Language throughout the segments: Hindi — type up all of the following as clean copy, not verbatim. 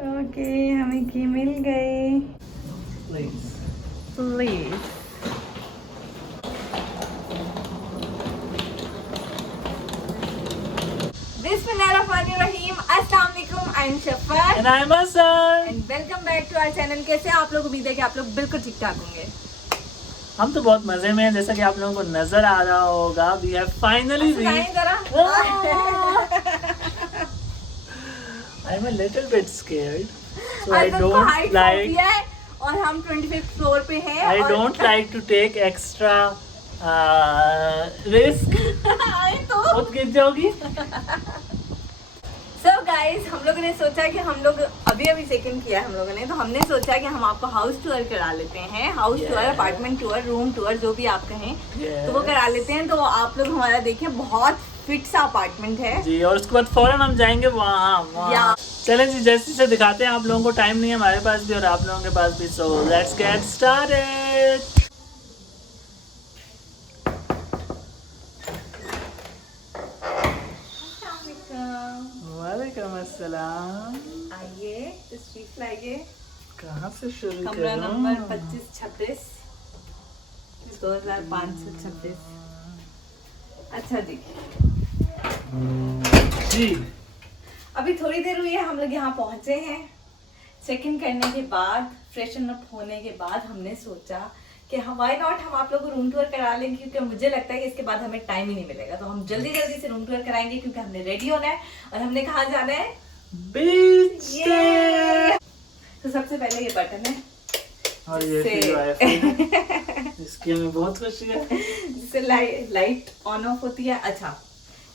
ओके, हमें की मिल गई। Please please. बिस्मिल्लाहिर्रहमानिर्रहीम। अस्सलाम वालेकुम। I am Shafar and I am Hasan and welcome back to our channel. कैसे हैं आप लोग? उम्मीद है कि आप लोग बिल्कुल ठीक ठाक होंगे। हम तो बहुत मजे में हैं, जैसा कि आप लोगों को नजर आ रहा होगा। वी हैव फाइनली सुनाएं जरा। I am a little bit scared, so I Hasan को डोंट हाइट लाइक फोबिया है और हम 25th फ्लोर पे हैं। I don't like to take extra risk. तो खुद गिर जाओगी। सो गाइस, हम लोगों ने सोचा कि हम लोग अभी सेकंड किया है हम लोगों ने, तो हमने सोचा कि हम आपको हाउस टूर करा लेते हैं। House tour, apartment tour, room tour, जो भी आप कहें तो वो करा लेते हैं। तो आप लोग हमारा देखें, बहुत फिट सा अपार्टमेंट है जी, और उसके बाद फौरन हम जाएंगे वहाँ। चलें जी, जैसे से दिखाते हैं। आप लोगों को टाइम नहीं है, हमारे पास भी और आप लोगों के पास भी। So let's get started. वालेकुम अस्सलाम। आइए, तशरीफ लाइए। कहाँ से शुरू कमरा करूं? नंबर 2526, 2526। अच्छा जी, जी अभी थोड़ी देर हुई है, हम लोग यहाँ पहुँचे हैं। चेक इन करने के बाद, फ्रेशन अप होने के बाद हमने सोचा कि व्हाई नॉट हम आप लोगों को रूम टूर करा लेंगे, क्योंकि मुझे लगता है कि इसके बाद हमें टाइम ही नहीं मिलेगा। तो हम जल्दी जल्दी से रूम टूर कराएंगे, क्योंकि हमने रेडी होना है और हमने कहाँ जाना है? बीच। तो सबसे पहले ये बटन है और ये फिर वाईफाई, इसकी हमें बहुत खुशी है। जिससे लाइट ऑन ऑफ होती है। अच्छा,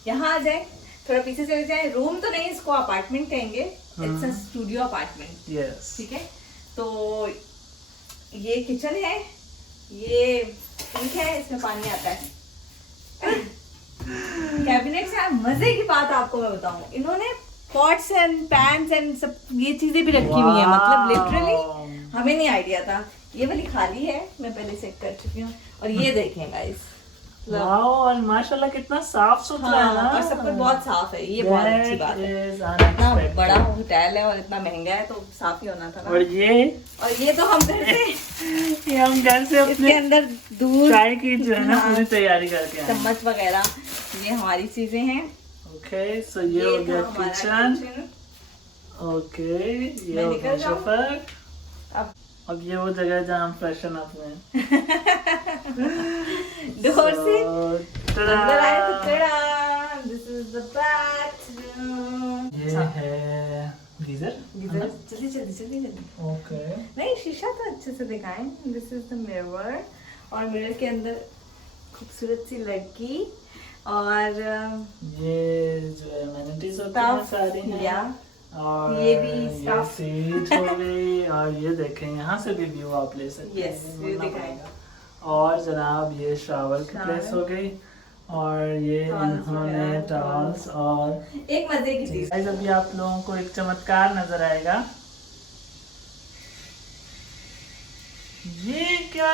यहाँ आ जाए, थोड़ा पीछे चले जाए। रूम तो नहीं, इसको अपार्टमेंट कहेंगे। It's a studio apartment. Yes, ठीक है। तो ये किचन है, ये सिंक है, इसमें पानी आता है। कैबिनेट से मजे की बात आपको मैं बताऊं, इन्होंने पॉट्स एंड पैन्स एंड सब ये चीजें भी रखी हुई है। मतलब लिटरली हमें नहीं आइडिया था। ये वाली खाली है, मैं पहले चेक कर चुकी हूँ। और ये देखें गाइस, वाओ, और माशाल्लाह कितना साफ सुथरा है ना। और सब कुछ बहुत साफ है, ये बहुत अच्छी बात है। That is इतना unexpected. बड़ा होटल है और इतना महंगा है, तो साफ ही होना था ना। और ये तो हम घर से ये हम घर से इसके अपने अंदर दूध, चाय की जो है ना हाँ, पूरी तैयारी करके आए। चम्मच वगैरह, ये हमारी चीजें हैं। ओके, सो ये हो गया था हमारा किचन। ओके, ये हो गया सफर। अब ये वो जगह है जहाँ हम फ्रेशन अप हुए हैं। डोर से tada! अंदर आए तो टेड़ा, दिस इज द बाथरूम। ये है गीजर। गीजर, जल्दी जल्दी जल्दी जल्दी। ओके, नहीं, शीशा तो अच्छे से दिखाएं। दिस इज द मिरर, और मिरर के अंदर खूबसूरत सी लड़की, और ये जो है एमेनिटीज होती हैं सारी हैं। या और ये भी ये stuff। सीट हो गई। और ये देखें, यहाँ से भी व्यू आप ले सकते हैं। Yes, व्यू दिखाएगा। और जनाब ये शावर की प्लेस हो गई। और ये इन्होंने टॉवल्स। और एक मजे की चीज, गाइस, अभी आप लोगों को एक चमत्कार नजर आएगा। ये क्या?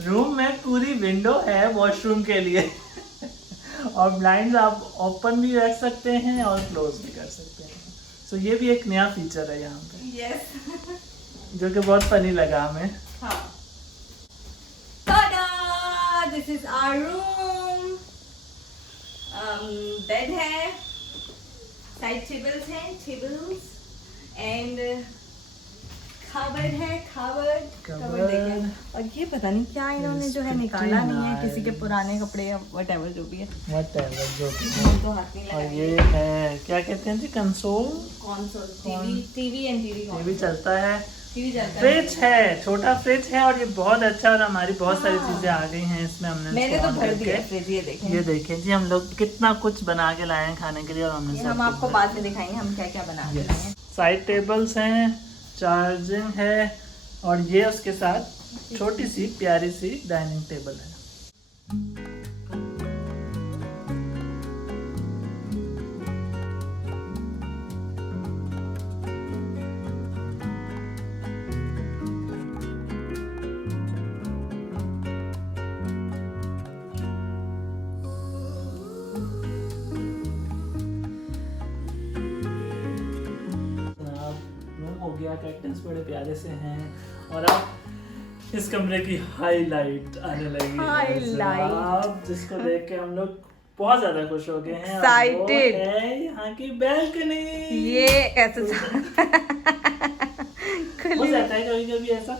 रूम में पूरी विंडो है वॉशरूम के लिए। और ब्लाइंड्स आप ओपन भी रख सकते हैं और क्लोज भी कर सकते हैं। सो ये भी एक नया फीचर है यहाँ पे। यस। जो कि बहुत फनी लगा हमें। हाँ, tada! This is our room. Bed है, साइड टेबल्स हैं, टेबल्स, एंड कबर्ड है, कबर्ड देखें। और ये पता नहीं क्या इन्होंने जो है निकाला नहीं है, किसी के पुराने कपड़े या व्हाटएवर जो भी है, Whatever, जो भी है। हम तो हाथ नहीं और लगाएंगे। ये है, क्या कहते हैं जी, console. Console, TV and TV ये भी चलता है। टीवी चलता है। फ्रिज है, छोटा फ्रिज है, और ये बहुत अच्छा। और हमारी बहुत सारी चीजें आ गई हैं इसमें। हमने मैंने इसको तो on भर करके- दिया फ्रिज। ये देखें, ये देखें जी, हम लोग कितना कुछ बना के लाए हैं खाने के लिए। और हमने ये सब हम कुछ आपको भर बाद में दिखाएंगे हम क्या क्या बना रहे हैं। साइड टेबल्स हैं, चार्जिंग है, और ये उसके साथ छोटी सी प्यारी सी डाइनिंग टेबल है। गया, कर्टन्स बड़े प्यारे से हैं और अब इस कमरे की हाईलाइट आने लगी है। Highlight। अब जिसको देख के हम लोग बहुत ज्यादा खुश हो गए हैं। Excited। और वो है यहाँ की बैल्कनी। ये ऐसे हो जाता है कभी कभी ऐसा।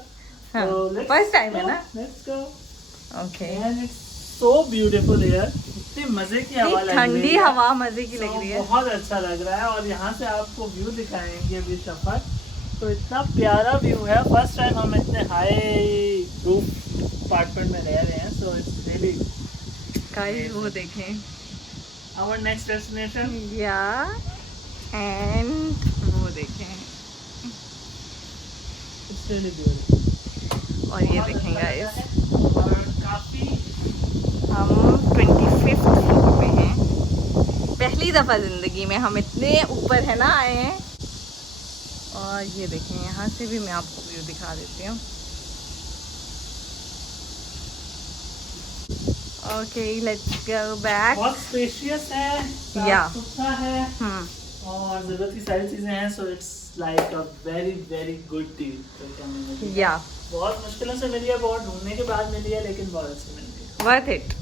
हाँ, तो let's first time है go, ना? Let's go। Okay. And it's so beautiful here। इतनी मजे की हवा लग रही है। ठंडी हवा मजे की लग रही है। बहुत अच्छा लग रहा है और यहाँ से आपको व्यू दिखाएंगे अभी सफर। तो इतना प्यारा व्यू है। फर्स्ट टाइम हम इतने हाई रूफ अपार्टमेंट में रह रहे हैं। सो इट्स रियली गाइस वो देखें। Our next destination. या एंड वो देखें इट्स रियली ब्यूटीफुल। और ये देखें गाइस, और काफी हम 25th फ्लोर पे हैं। पहली दफ़ा ज़िंदगी में हम इतने ऊपर है ना आए हैं। और ये देखें, यहाँ से भी मैं आपको व्यू दिखा देती हूँ। Okay let's go back. बहुत स्पेशियस है, या। साफ सुथरा है और जरूरत की सारी चीजें हैं। So it's like a very very good deal. या बहुत मुश्किलों से मिली है, बहुत ढूंढने के बाद मिली है, लेकिन बहुत अच्छी मिल गई। Worth it.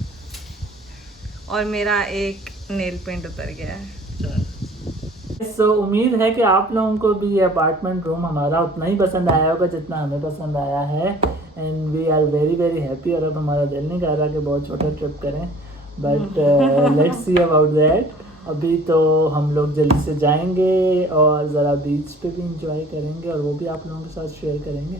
और मेरा एक नेल पेंट उतर गया है। सो उम्मीद है कि आप लोगों को भी ये अपार्टमेंट रूम हमारा उतना ही पसंद आया होगा जितना हमें पसंद आया है। And we are very very happy. और अब हमारा दिल नहीं कर रहा कि बहुत छोटा ट्रिप करें, but let's see about that. अभी तो हम लोग जल्दी से जाएंगे और ज़रा बीच पे भी इंजॉय करेंगे और वो भी आप लोगों के साथ शेयर करेंगे।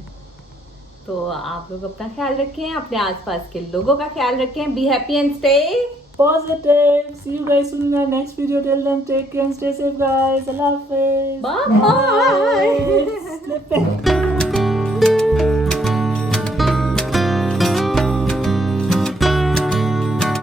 तो आप लोग अपना ख्याल रखें, अपने आसपास के लोगों का ख्याल रखें। Be happy and stay positive. See you guys soon in our next video. Till then, take care and stay safe, guys. Allah Hafiz. Bye bye. Bye.